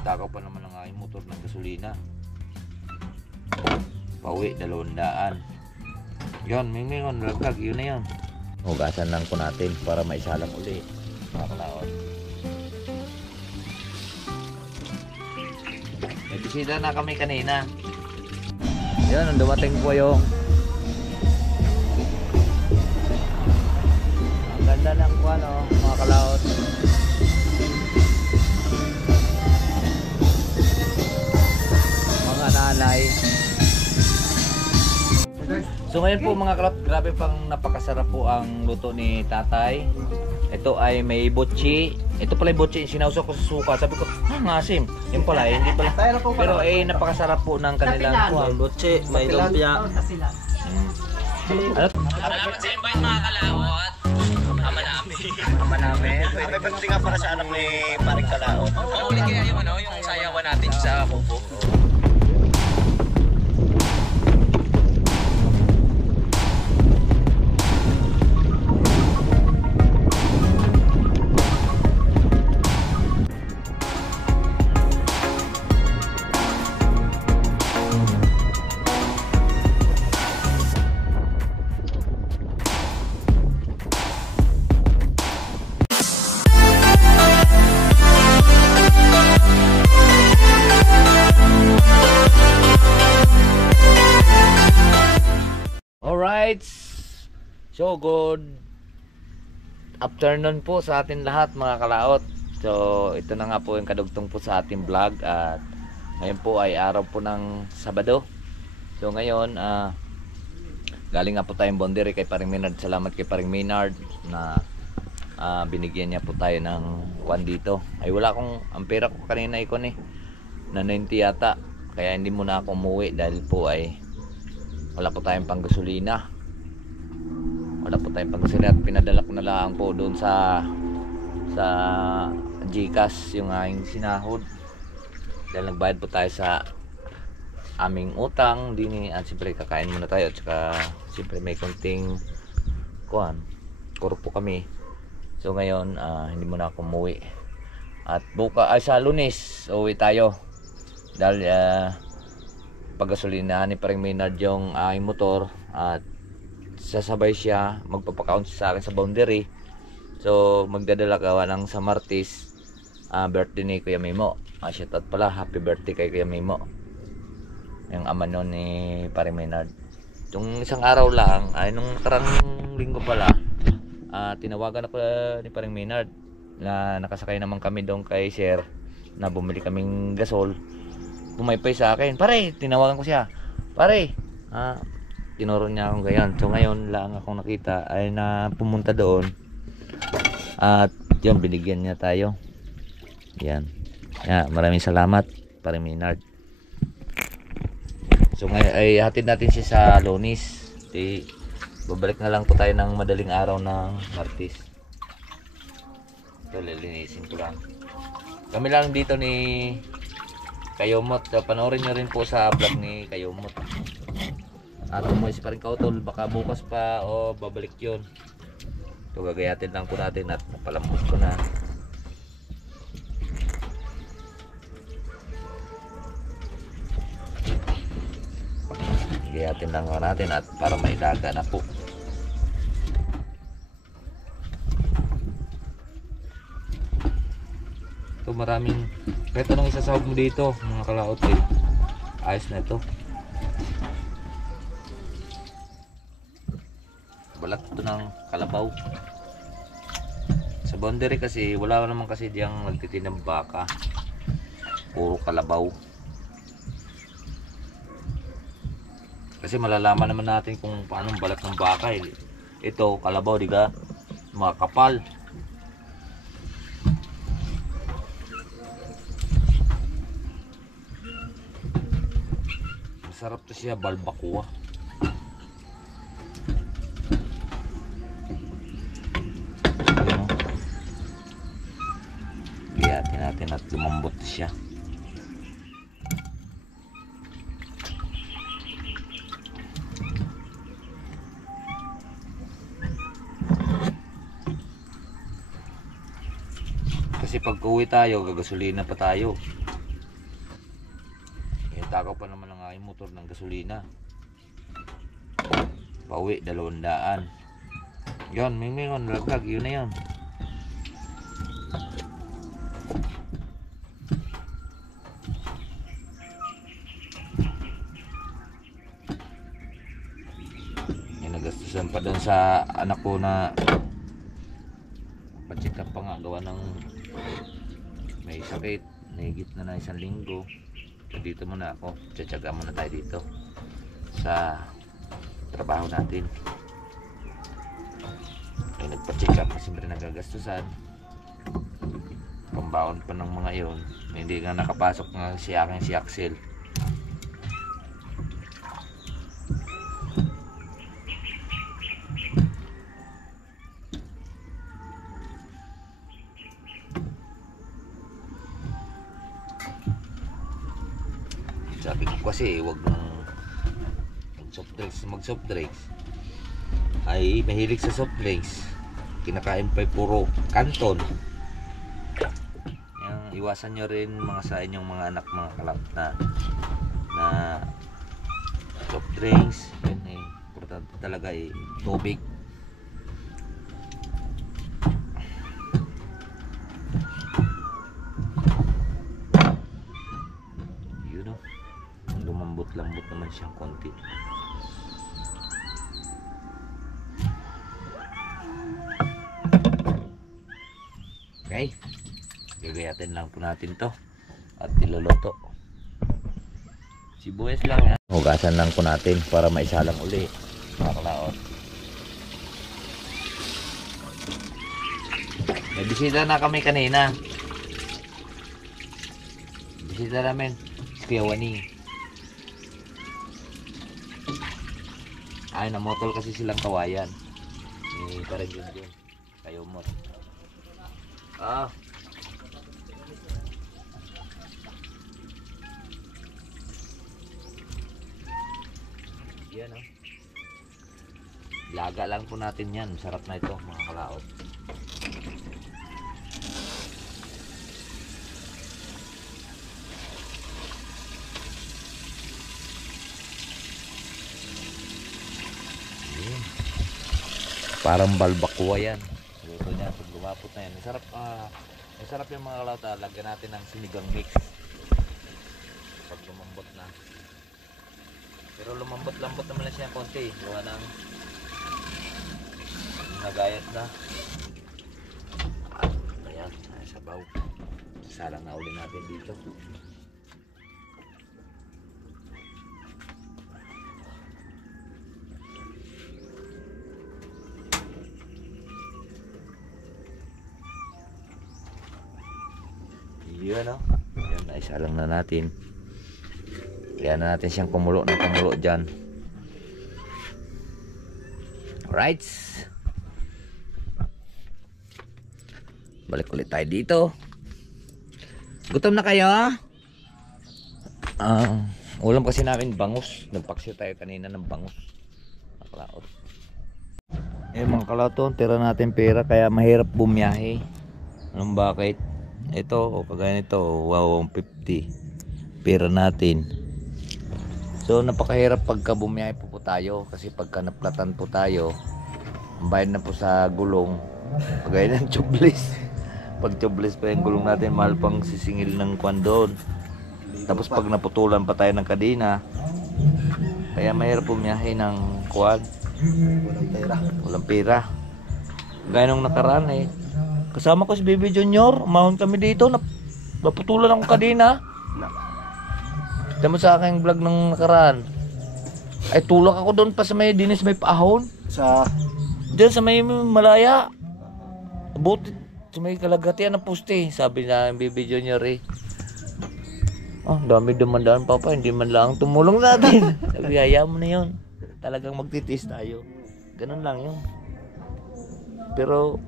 Takaw pa naman ang aking motor ng gasolina. Pauwi, 200. Yun, mingmingon, laglag, yun na yun. Hugasan lang po natin para maisalang uli. Mga kalaot. May bisita na kami kanina. Yun, dumating po yung ang ganda ng ano, mga kalaot. Mga nanay. So ngayon po mga kalap, grabe pang napakasarap po ang luto ni tatay. Ito ay may botchi. Ito pala yung botchi, sinausaw ko sa suka. Sabi ko, ngasim. Yun pala, hindi pala. Pero napakasarap po ng kanilang botchi, may lumpia. Ano? Salamat sa invite mga kalawot. Ama namin. Ama namin. May birthday nga para sa anak ni Paring Kalaot. Uli kaya yung sayawan natin sa kubo. Alright, so good afternoon po sa atin lahat mga kalaot. So ito na nga po yung kadugtong po sa ating vlog. At ngayon po ay araw po ng Sabado. So ngayon galing nga po tayong Boundary kay Paring Maynard. Salamat kay Paring Maynard na binigyan niya po tayo ng kwan dito. Ay wala akong, ang pera ko kanina ikon na 90 yata. Kaya hindi muna ako umuwi dahil po ay wala po tayong panggasolina. Wala po tayong panggasolina at pinadala ko na lang po doon sa GCash yung aking sinahod. Dahil nagbayad po tayo sa aming utang din at siyempre kakain muna tayo at saka siyempre may konting kurpo po kami. So ngayon hindi muna ako umuwi. At sa Lunes uwi tayo. Dahil paggasolinahan ni Paring Maynard yung aking motor at sasabay siya magpapakount sa akin sa Boundary. So magdadala gawa ng sa Martes birthday ni Kuya Mimo. Shout out pala, happy birthday kay Kuya Mimo, yung ama nun ni Paring Maynard. Yung isang araw lang ay nung karang linggo pala tinawagan ako ni Paring Maynard na nakasakay naman kami doon kay Sir na bumili kaming gasol. Pumaypay sa akin, pare, tinawagan ko siya, pare, tinuro niya akong gayon. So ngayon lang akong nakita ay na pumunta doon at yun, binigyan niya tayo yan. Maraming salamat Paring Maynard. So ngayon ay hatid natin siya sa Lunes. Babalik na lang po tayo ng madaling araw ng Martes. So lilinisin ko lang. Kami lang dito ni Kayomot. Panoorin nyo rin po sa vlog ni Kayomot. At umayos pa rin kautol, baka bukas pa o babalik yun. So gagayatin lang po natin at napalambot ko na. Gagayatin lang po natin at para may daga na po. Ito maraming, kahit anong isasahog mo dito mga kalaot ayos na ito. Balat ito ng kalabaw. Sa Boundary kasi wala naman kasi diyang nagtitinang baka, puro kalabaw. Kasi malalaman naman natin kung paano balat ng baka ito kalabaw, diga mga kapal. Masarap to siya, balbacoa. Gayatin natin at lumambot siya. Kasi pag uwi tayo, gagasolina pa tayo. Takaw pa naman ang aking motor ng gasolina. Pauwi, 200. Yun, mingon, laglag, yun na yun. Yung nagastusan pa doon sa anak ko na pa-check up pa nga, gawa ng may sakit, nahigit na 1 linggo. Dito muna ako, tsatsaga muna tayo dito sa trabaho natin. Ay nagpa-check up kasi siyempre nagagastusan. Pambaon pa ng mga yon, hindi nga nakapasok nga si Axel. Sabi ko kasi wag nang mag soft drinks. Ay mahilig sa soft drinks. Kinakain pa puro kanton. Yang iwasan nyo rin mga sa inyong mga anak, mga kalap na soft drinks. Yun eh, importante talaga eh, tubig. Lumambot-lambot naman siyang konti. Okay, gagayatin lang po natin to at iluluto. Sibuyas lang yan. Hugasan lang po natin para maisalang uli mga kalaot. May bisita na kami kanina. Bisita namin si Kuya Wani. Ay, namotol kasi silang kawayan. Parang yun. Kayo mo. Yan oh. Laga lang po natin yan. Sarap na ito mga kalaot. Parang balbakwa yan. Luto niya pag lumapot na yan. Masarap yung mga kalauta. Lagyan natin ng sinigang mix pag lumambot na. Pero lumambot-lambot naman na siya konti. Gawa ng nagayat na. Ayan, sabaw. Salang na uli natin dito. Yun o. Yan, naisalang na natin. Kaya na natin siyang kumulo na kumulo dyan. Alright. Balik ulit tayo dito. Gutom na kayo? Ulam kasi namin bangus. Nagpaksyo tayo kanina ng bangus. Nakalaot. Mga kalaot, tira natin pera kaya mahirap bumiyahe. Anong bakit? Ito, kagaya nito, wow, 150 pera natin. So napakahirap pagka bumiyahe po tayo kasi pagka naplatan po tayo, ang bayad na po sa gulong kagaya ng tubeless. Pag tubeless pa yung gulong natin, mahal pang sisingil ng kwan doon. Tapos pag naputulan pa tayo ng kadena, kaya mahirap bumiyahe ng kwan, walang pera. Gaya nung nakaraan eh, kasama ko si Baby Junior, umahon kami dito, naputulan akong kadena. Tama sa aking vlog ng nakaraan. Ay tulak ako doon pa sa may dinis, may paahon. Diyan sa may malaya. Buti sa may kalagatian ng puste. Sabi na Baby Junior eh, dami dumandaan papa, hindi man lang tumulong natin. Sabi, hayaan mo na yun. Talagang magtitis tayo. Ganun lang yun. Pero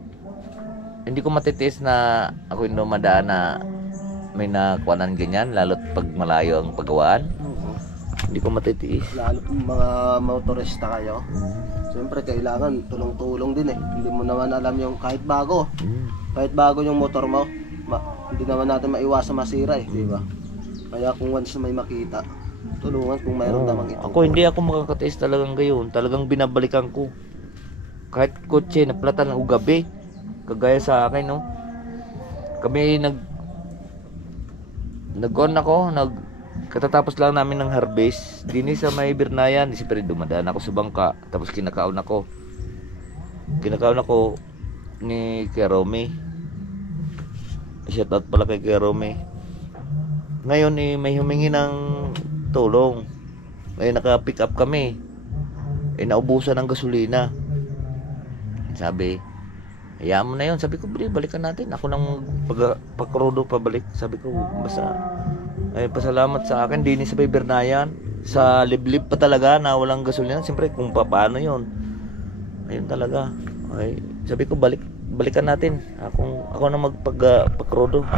hindi ko matitiis na ako yung dumadaan na may nakuanan ganyan, lalo't pag malayo ang paggawaan. Hindi ko matitiis. Lalo mga motorista kayo, siyempre kailangan tulong-tulong din eh. Hindi mo naman alam yung kahit bago yung motor mo, hindi naman natin maiwasan masira eh, di ba? Kaya kung once may makita, tulungan kung mayroon tamang ito. Ako hindi ako makakatiis talagang gayon. Talagang binabalikan ko. Kahit kotse na platan o gabi. Kagaya sa akin, no. Kami katatapos lang namin ng harvest. Dini sa may Birnayan, siyempre dumadaan ako sa bangka. Tapos kinakaon ako ni Kerome. Shout out pala kay Kerome. Ngayon may humingi ng tulong. Ngayon naka-pick up kami. Naubusan ng gasolina. Sabi, hayaan mo na yun. Sabi ko, balikan natin. Ako nang pagkrudo pabalik. Sabi ko, basta pasalamat sa akin. Di ni sa Birnayan. Sa liblib pa talaga na walang gasolina. Siyempre kung paano yun. Ayun talaga. Ay, sabi ko, balikan natin. Ako na magpagkrudo.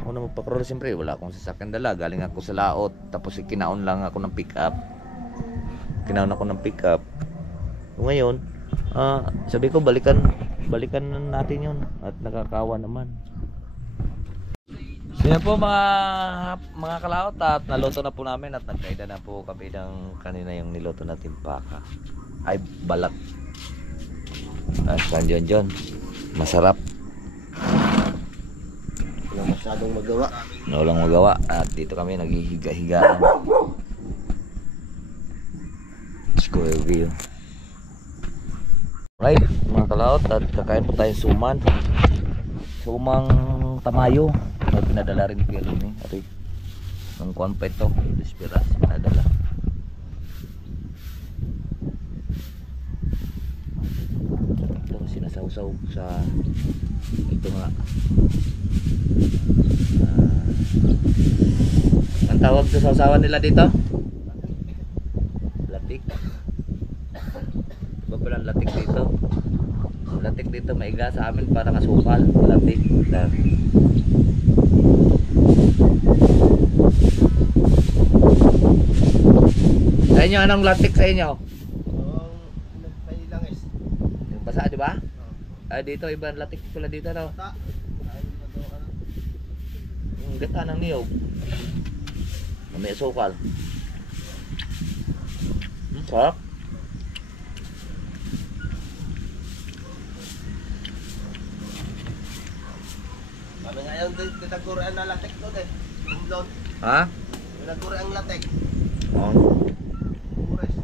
Ako na magpakrudo. Siyempre wala akong sasakyan dala. Galing ako sa laot. Tapos kinaon lang ako ng pick up. Ngayon sabi ko balikan natin yun. At nakakawa naman. So yan po mga kalaot. At naluto na po namin. At nagkaida na po kami ng kanina yung niluto natin baka. Ay balat. At John masarap. Wala masyadong magawa. Walang magawa. At dito kami naghihiga-higaan. Let's go review. Right, mga kalaot, at kakain po tayong sumang tamayo na pinadala rin kay Luni. Ari, ng kuwan pa ito, dispiras pinadala. Ito sinasawsaw sa ito nga. Ang tawag sa sawsawan nila dito? Latik. Iba pala latik dito. Latik dito maiga sa amin para kasukal. Latik. Sa inyo, anong latik sa inyo? Pailangis. Yung basa, di ba? Dito iba latik pala dito, no? Yung gata ng niyog. May sukal. Sarap. Kami ngayon tinagurian na latek to eh. Umlon. Ha? Tinagurian ang latek. Oo. Ures.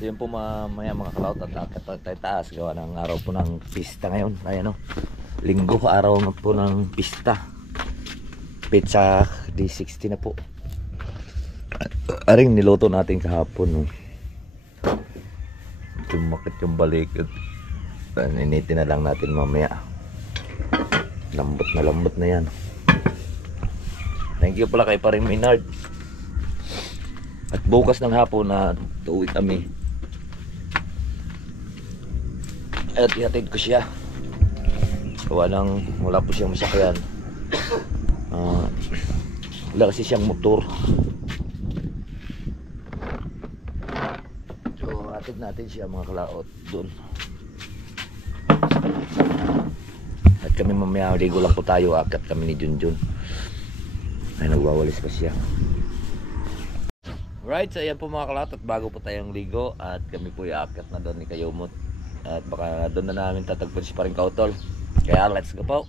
So yun po mamaya mga kalaot at akit tayo taas gawa ng araw po ng pista ngayon. Ayan o, linggo araw na po ng pista. Pizza D60 na po. Aring niluto natin kahapon no. Tumakit yung balik at initin na lang natin mamaya. Lambot na yan. Thank you pala kay Paring Maynard. At bukas ng hapon na tuwi kami. At ihatid ko siya. Wala po siyang masakyan. Wala kasi siyang motor. So hatid natin siya mga kalaot doon. At kami mamaya ligo lang po tayo. Akat kami ni Junjun. Ay nagwawalis pa siya. Right, so ayan po mga kalaot. At bago po tayong ligo at kami po iakyat na doon ni Kayumot. At baka doon na namin tatagpon si Paring Kautol. Kaya let's go po.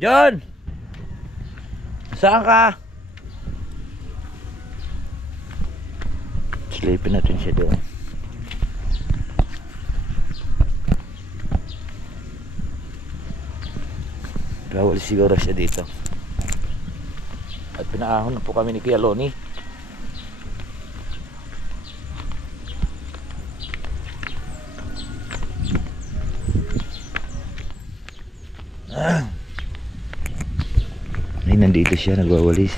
John! Saan ka? Silipin natin siya doon. Bawal siguro siya dito. At pinaahon na po kami ni Kuya Loni. Ay, nandito siya nagwawalis.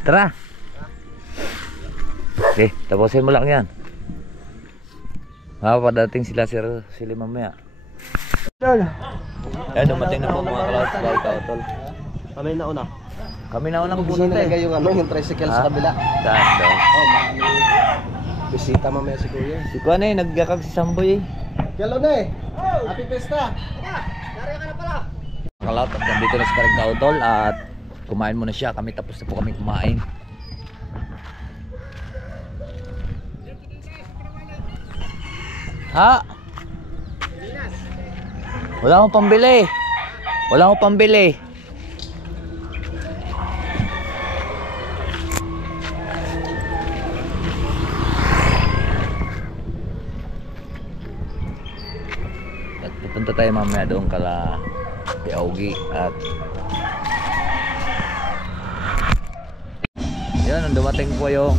Tara. Okay, tapusin mo lang yan. Padating sila mamaya. Ayan, dumating na po mga kalaot sa Kautol. Kami na una. Kami na unang Busy bunot talaga yung tricycle sa kabila. Saan daw? Bisita mamaya si Kuya. Si Kuan nagjakag si Samboy eh. Hello na eh. Happy Fiesta. Nariyan ka na pala. Kalaot at nandito na si Paring Kautol at kumain muna siya. Kami tapos na po kami kumain. Ha? Wala akong pambili. Wala akong pambili. At pupunta tayo mamaya doon kala Piaugi at yan, dumating po yung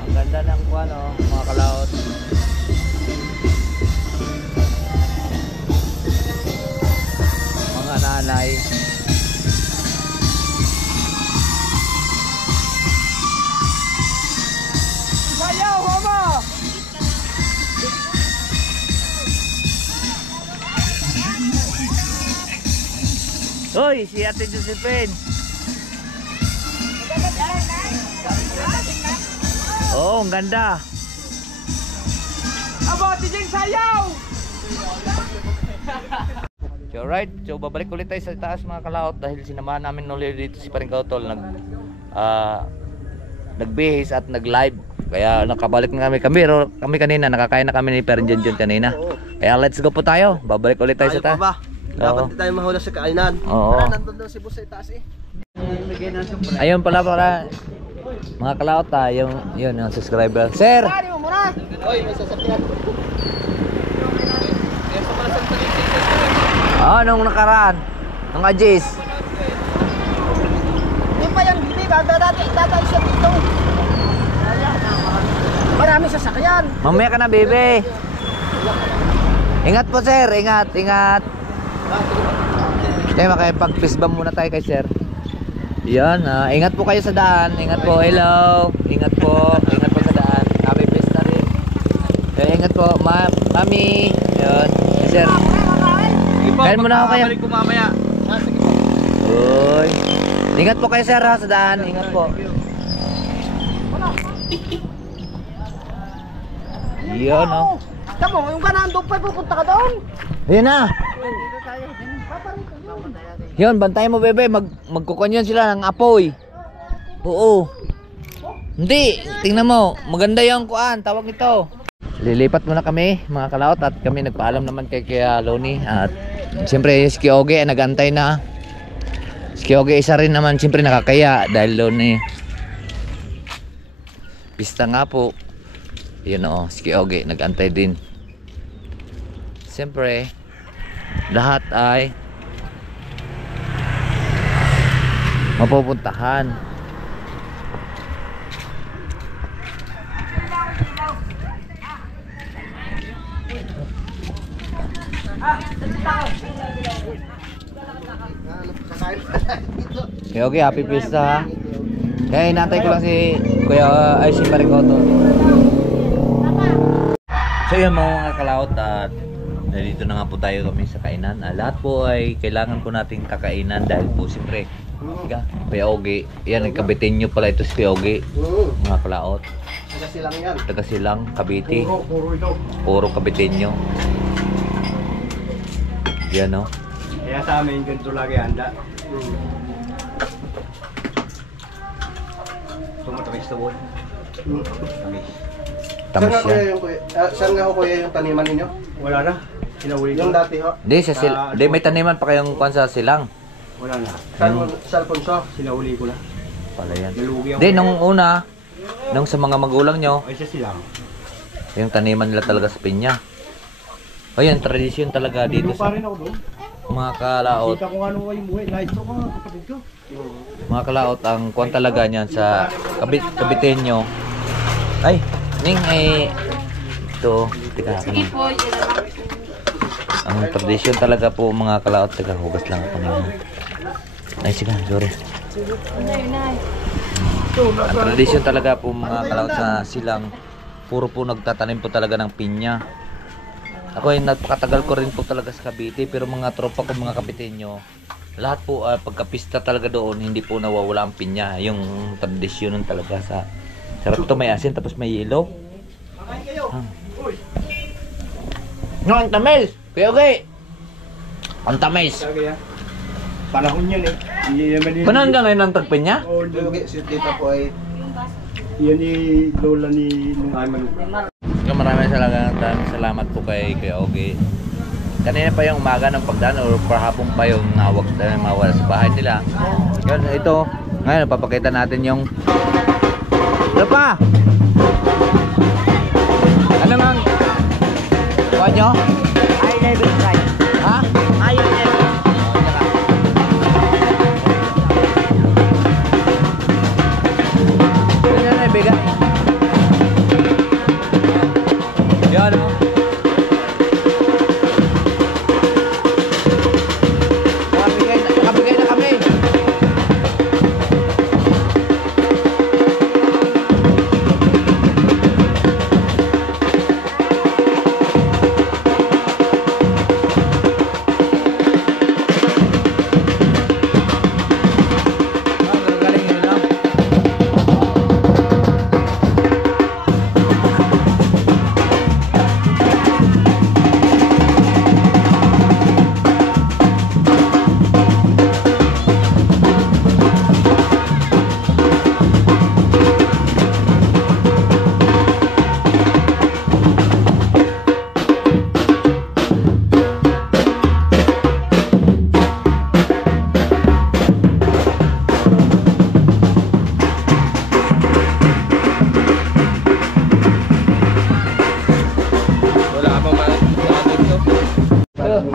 ang ganda ng ano, mga kalaot. Mga nanay. Sayaw, mama! Hoy, si Ate Josephine. Oh, ang ganda. Abo, tijing sayaw! So right, so babalik ulit tayo sa taas mga kalaot dahil sinamahan namin ulit dito si Paring Kautol nagbihis at nag-live. Kaya nakabalik na kami kanina, nakakain na kami ni Paring Junjun kanina. Kaya let's go po tayo. Babalik ulit tayo sa taas. Dapat tayo mahula sa kainan. Oo. Nandun daw si Boss sa itaas eh. Ayun pala mga kalaot yun yung subscriber. Sir! Oy, may sasakyan. Nung nakaraan nung Ajis. Hindi pa yan, hindi. Dadaan siya dito. Marami sasakyan. Mamaya ka na, bebe. Ingat po, sir. Ingat. Kaya makipag-fist bump muna tayo kay sir. Yan, ingat po kayo sa daan. Ingat po, hello. Ingat po sa daan. Happy Fiesta rin. Kaya ingat po, mami. Yan, sir. Kain muna ako kaya. Balik ko mamaya. Uy. Ingat po kayo sir sa daan. Ingat po. Yan Tamo, yung kanaan doon pa, pupunta ka doon. Ayun na. Yun, bantayan mo bebe. Magkukunyan sila ng apoy. Oo. Hindi, tingnan mo. Maganda yung kuan. Tawag ito. Lilipat muna kami mga kalaot at kami nagpaalam naman kay Loni. At siyempre si Kyoge nagantay na. Si Kyoge isa rin naman siyempre nakakaya dahil Loni. Pista nga po. Yun si Kyoge nagantay din. Siyempre lahat ay mapupuntahan. Okay, happy Fiesta ha. Kaya inantay ko lang si Kuya ay si Paring Kautol. So yun mga kalaot at nandito na nga po tayo kami sa kainan. Lahat po ay kailangan po nating kakainan dahil po siyempre Kuya Ogie, yan ang Kabitenyo pala ito si Kuya Ogie. Mga kalaot. Taga silang yan. Taga Silang, Cavite. Puro ito. Puro Kabitenyo. Yan Kaya sa amin, ganito lagi handa. Tumatamis na buwan. Tamis. Tamis Saan nga yan. saan nga ho kuya yung taniman ninyo? Wala na. Sinahuli ko. Yung dati ho? Hindi, hindi, may taniman pa kayong kwan sa Silang. Wala na. Sa Alfonso? Sinahuli ko na. Pala yan. Nalugi ako. Hindi, nung una, nung sa mga magulang nyo, Ay, siya silang. yung taniman nila talaga sa pinya. O yan, tradisyon talaga dito sa rin ako doon. mga kalaot. Kita ko nga nung kayo buhay. Light ko nga kapatid ko. Mga kalaot, ang kwan talaga niyan sa Kabitenyo. Ay, Ning, ito, tika. Ang tradisyon talaga po mga kalaot, taga hugas lang ako ngayon. Ay, sige, sorry. Ang tradisyon talaga po mga kalawat sa silang, puro po nagtatanim po talaga ng pinya. Ako ay napakatagal ko rin po talaga sa Cavite, pero mga tropa ko, mga kapitenyo, lahat po pagkapista talaga doon, hindi po nawawala ang pinya. Yung tradisyon nun talaga sa sarap to, may asin tapos may yelo. No, ang tamis! Kuya okay! Ang tamis! Panahon yun eh. Panahon ka ngayon ang tagpinya? Oo, Okay, si tita po ay yan ni lola ni nung Ayman. Maraming salamat po kay Ogie. Kanina pa yung umaga ng pagdaan o perhapon pa yung nawag na mawala sa bahay nila. Yun, ito. Ngayon, papakita natin yung... Ano pa? Ano nga? Kuha nyo? I never try. Ha? I never. Ano na ibigay? Yan o. Nakabigay na kami. Galing yun, no?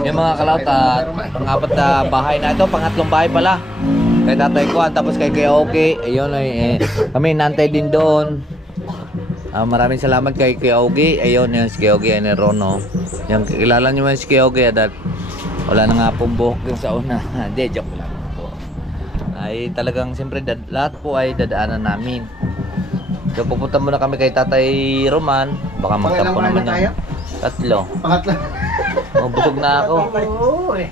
Yung mga kalawt at pang-apat na bahay na ito, pangatlong bahay pala. Kay Tatay Kuan, tapos kay Ogie. Ayun ay kami nantay din doon. Maraming salamat kay Ogie. Ayun yung si Ogie ay ni Rono. Yung kilala niyo man si Ogie at wala na nga pong buhok yung sa una. Hindi, joke lang po. Ay talagang siyempre lahat po ay dadaanan namin. So pupunta muna kami kay Tatay Roman. Baka magtampo naman yan. Tatlo. pangatlo. Oh, busog na ako. Oo eh.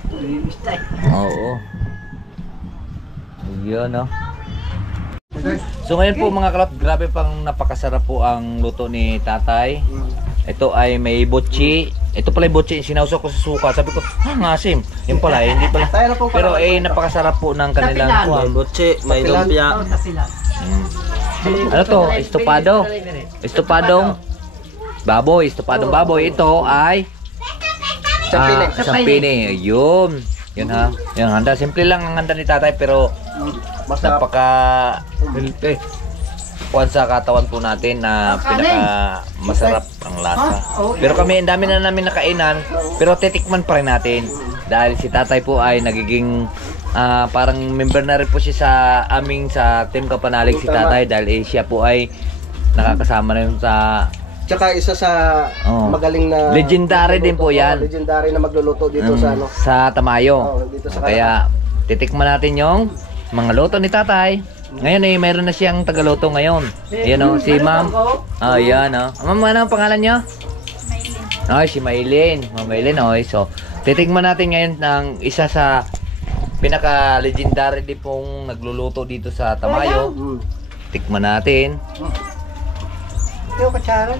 Oo. Yun, no? So ngayon po mga kalot, grabe pang napakasarap po ang luto ni Tatay. Ito ay may butchi. Ito pala yung butchi, sinawsaw ko sa suka. Sabi ko, ngasim. Yung pala, hindi pala. Pero napakasarap po ng kanilang Butchi, may lumpia. Ano to? Estopado. Estopadong baboy. Estopadong baboy. Ito ay sampini. Yun. Yun ha. Yung handa. Simple lang ang handa ni Tatay pero napaka kuwan sa katawan po natin na pinaka masarap ang lasa. Pero kami, ang dami na namin nakainan pero titikman pa rin natin dahil si Tatay po ay nagiging parang member na rin po siya sa aming sa Team Kapanalig si Tatay dahil siya po ay nakakasama na yun sa Tsaka isa sa magaling na legendary din po yan. Legendary na magluluto dito sa ano. Sa Tamayo. Dito sa Kaya titikman natin yung mga luto ni Tatay. Ngayon eh mayroon na siyang tagaluto ngayon. Ayan o, si Ma'am. Ayan o. Ma'am, ano ang pangalan niyo? Ay, si Maylin. Ma'am Maylin o. So, titikman natin ngayon ng isa sa pinaka-legendary din pong nagluluto dito sa Tamayo. Tikman natin.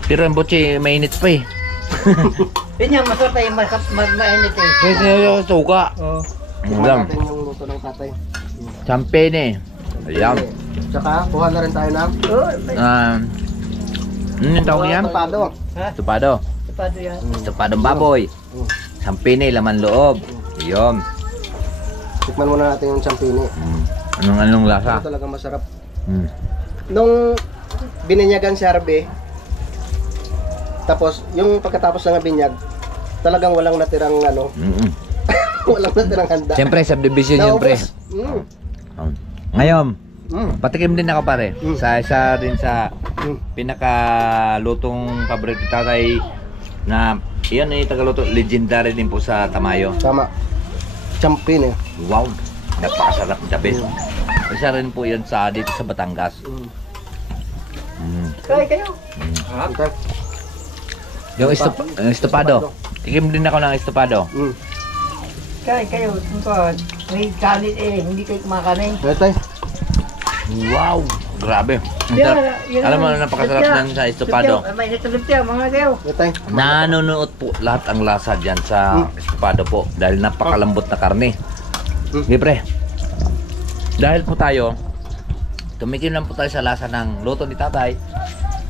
Pero ang butchi, mainit pa eh. Yun yung masarap ay mainit eh. Kasi suka. Tikman natin yung luto ng Tatay. Champagne eh. Ayan. Tsaka kuha na rin tayo ng ano yung tawag niya? Estopado. Estopado. Estopado yan. Estopadong baboy. Champagne, laman loob. Ayan. Tikman muna natin yung champini. Anong lasa? Ito talagang masarap. Nung bininyagan si Harvey, tapos yung pagkatapos ng binyag, talagang walang natirang ano, walang natirang handa. Siyempre, subdivision yun pre. Ngayon, patikim din ako pare. Sa isa din sa pinaka-lutong paborito Tatay na iyan ay tagaluto, legendary din po sa Tamayo. Tama. Champine. Wow, napakasarap the best. Isa rin po yun sa dito sa Batangas. Kaya kayo. Okay. Yung estopado. Tikim din ako ng estopado. Kaya kayo. May kanin hindi kayo kumakanin. Kaya tayo. Wow! Grabe. Ang sarap. Alam mo, napakasarap yan sa estopado. May natulog siya, mga kayo. Kaya tayo. Nanonood po lahat ang lasa dyan sa estopado po. Dahil napakalambot na karne. Di pre. Dahil po tayo, tumikim lang po tayo sa lasa ng luto ni tatay.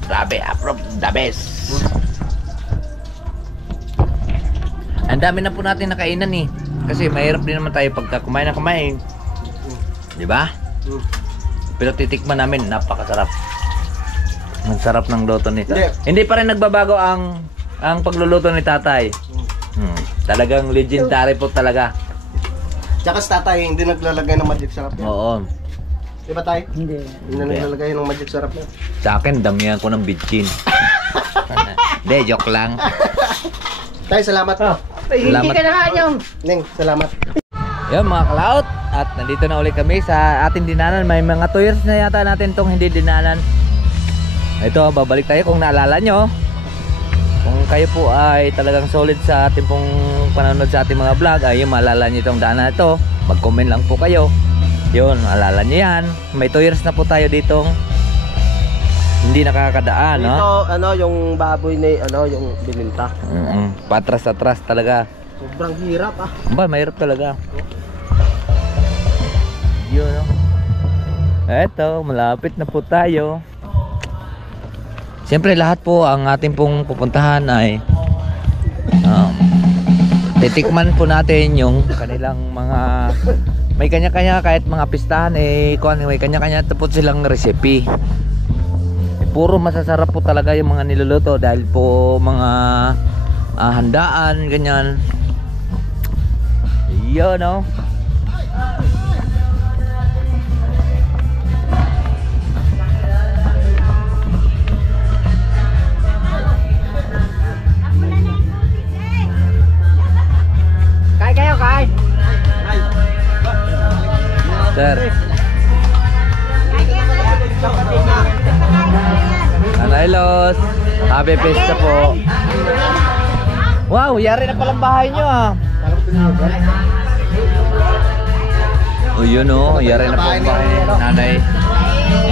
Grabe, approve, the best. Ang dami na po natin nakainan eh. Kasi mahirap din naman tayo pagka kumain na kumain. Di ba? Pero titikman namin, napakasarap. Ang sarap ng luto ni tatay. Hindi pa rin nagbabago ang pagluluto ni tatay. Talagang legendary po talaga. Tsaka sa tatay, hindi naglalagay ng magic sarap niya. Oo. Di ba tayo? Hindi. Hindi na naglalagay ng magic sarap niya. Sa akin, damihan ko ng bitchin. Hindi, joke lang. Tayo, salamat po. Hindi ka na nga yung. Ning, salamat. Yan mga kalaot. At nandito na ulit kami sa ating dinanan. May mga 2 years na yata natin itong hindi dinanan. Ito, babalik tayo kung naalala nyo. Kung kayo po ay talagang solid sa ating pong panonood sa ating mga vlog, ay maalala nyo itong daanan na ito, mag-comment lang po kayo. Yun, alala nyo yan. May 2 years na po tayo ditong hindi nakakadaan, no? Ito, yung baboy na, yung bininta. Patras-atras talaga. Sobrang hirap Ba, mahirap talaga. Yun, no? Eto, malapit na po tayo. Siyempre lahat po ang ating pong pupuntahan ay titikman po natin yung kanilang mga may kanya-kanya kahit mga pistahan may kanya-kanya po silang recipe. Puro masasarap po talaga yung mga niluluto dahil po mga handaan ganyan. Yun, no? Kain kayo, kain. Sir. Nanay Los, happy fiesta po. Wow, yari na palang bahay nyo Oh, yun yari na palang bahay ni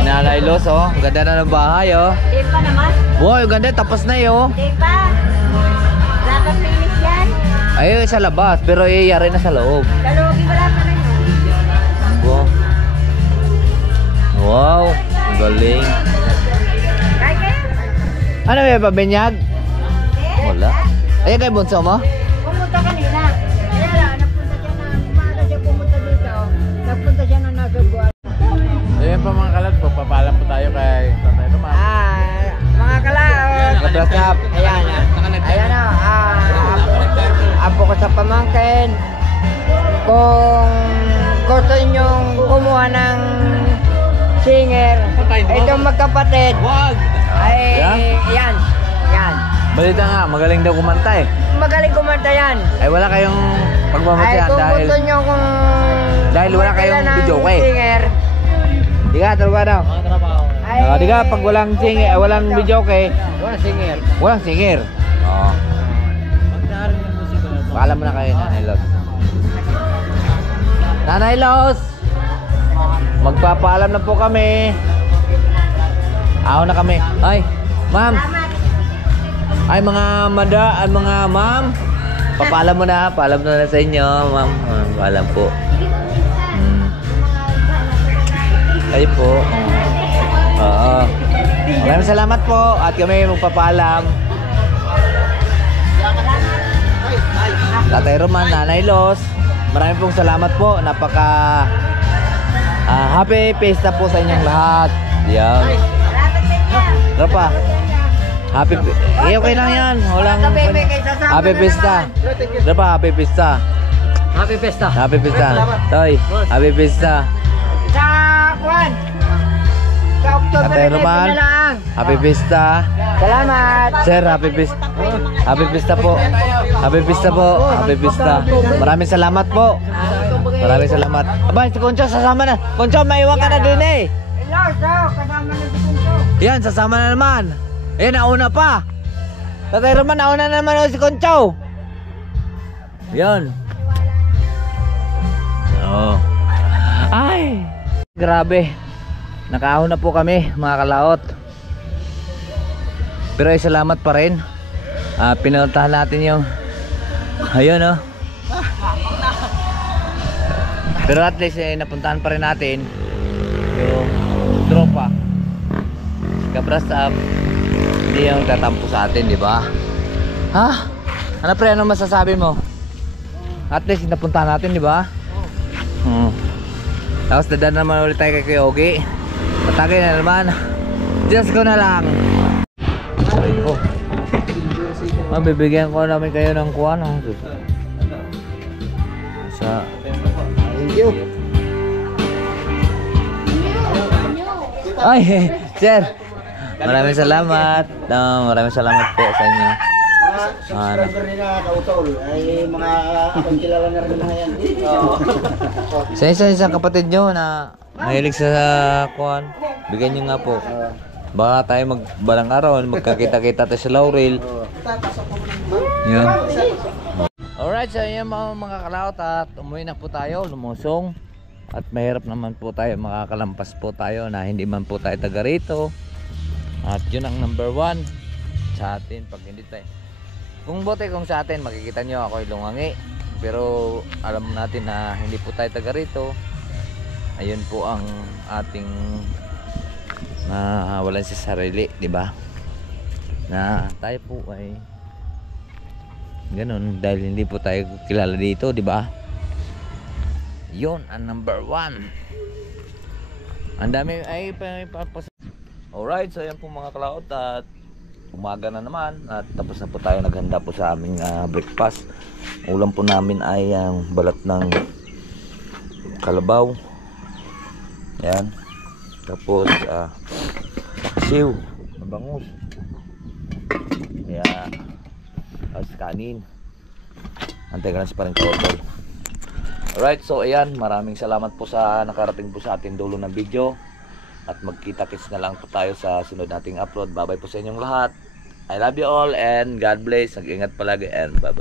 Nanay Los Ang ganda na ng bahay Di pa naman. Wow, yung ganda, tapos na Di pa. Wala pang finish yan. Ay, sa labas, pero yari na sa loob. Dalawagi wala pa rin. Wow, ang galing. Kain kayo. Ano may pabinyag? Wala. Ay, kay bunso mo? Pumunta kanina. Kaya lang, nagpunta siya na, umaga siya pumunta dito. Nagpunta siya na nasa buwan. Ayun pa mga kalat po, papalam po tayo kay Tatay Roman. Mga kalaot. Kadrasap. Ayan na. Apo ko sa pamangkin. Kung gusto ninyong kumuha ng singer, itong magkapatid. Ay, yan. Balita nga, magaling daw kumanta Magaling kumanta yan. Ay wala kayong Ay, pagmamasyan kung dahil gusto nyo kung dahil wala kayong kumanta ng videoke. singer, Di ka, talaga daw. ay, Di ka, pag walang singer, walang videoke, walang singer. walang singer. Oo. Paalam mo na kayo, Nanay Los. Nanay Los! Magpapaalam na po kami. Aho na kami. Ay, ma'am. Ay, mga mga ma'am. Papaalam mo na. Paalam na sa inyo, ma'am. Paalam po. Ay po. Oo. Maraming salamat po. At kami magpapaalam. Tatay Roman, Nanay Los, maraming pong salamat po. Napaka happy fiesta po sa inyong lahat. Yan. Rapa. Happy okay lang yan. Walang happy fiesta. Rapa, happy fiesta. Happy Fiesta. Happy fiesta. Toy, happy fiesta. Sa Juan. Sa October Tatay Roman, na lang. happy fiesta. Salamat. Sir, happy fiesta. Happy fiesta po. Happy fiesta po. Happy fiesta. Maraming salamat po. Maraming salamat. Aba, si Concho, sasama na. Concho, maiwan ka na din eh. Hello, so, kasama na si Kunso. Yan, sasama na naman. Ayan, nauna pa. Tatay Roman, nauna na naman si Concho. Yan. Oh. Ay, grabe. Nakaahon na po kami, mga kalaot. Pero ay salamat pa rin. Pinuntahan natin yung ayun oh. Pero at least napuntahan pa rin natin yung tropa. Kabras up. Hindi yung tatampo sa atin, di ba? Ha? Ano pre, ano masasabi mo? At least napuntahan natin, di ba? Tapos dadaan naman ulit tayo kay Yogi. Patagay na naman. Just go na lang. Ay ko. Mabibigyan ko namin kayo ng kuha no? Sa Thank you. ay, sir. Maraming salamat. Maraming salamat po sa inyo. Subscriber nila kautol ay mga akong kilala na rin mga yan. Sa isang kapatid nyo na mahilig sa kuhan, bigyan nyo nga po. Baka tayo magbalang araw, magkakita-kita tayo sa Laurel. Yan. Alright, so yan mga kalaot at umuwi na po tayo, lumusong. At mahirap naman po tayo, makakalampas po tayo na hindi man po tayo taga rito. At yun ang number 1 sa atin pag hindi tayo. Kung sa atin, makikita nyo ako ay lungangi. Pero alam natin na hindi po tayo taga rito. Ayun po ang ating walan sa sarili, di ba? Na tayo po ay ganun dahil hindi po tayo kilala dito, di ba? Yun ang number 1. Ang dami ay alright, so yan po mga kalaot at umaga na naman at tapos na po tayo, naghanda po sa aming breakfast. Ulam po namin ay ang balat ng kalabaw. Yan. Tapos siw, mabangus. Kaya tapos kanin. Antay ka lang si parang kaotol. Alright, so ayan, maraming salamat po sa nakarating po sa ating dulo ng video. At magkita-kits na lang po tayo sa sunod nating upload. Bye bye po sa inyong lahat. I love you all and God bless. Nag-ingat palagi and bye bye.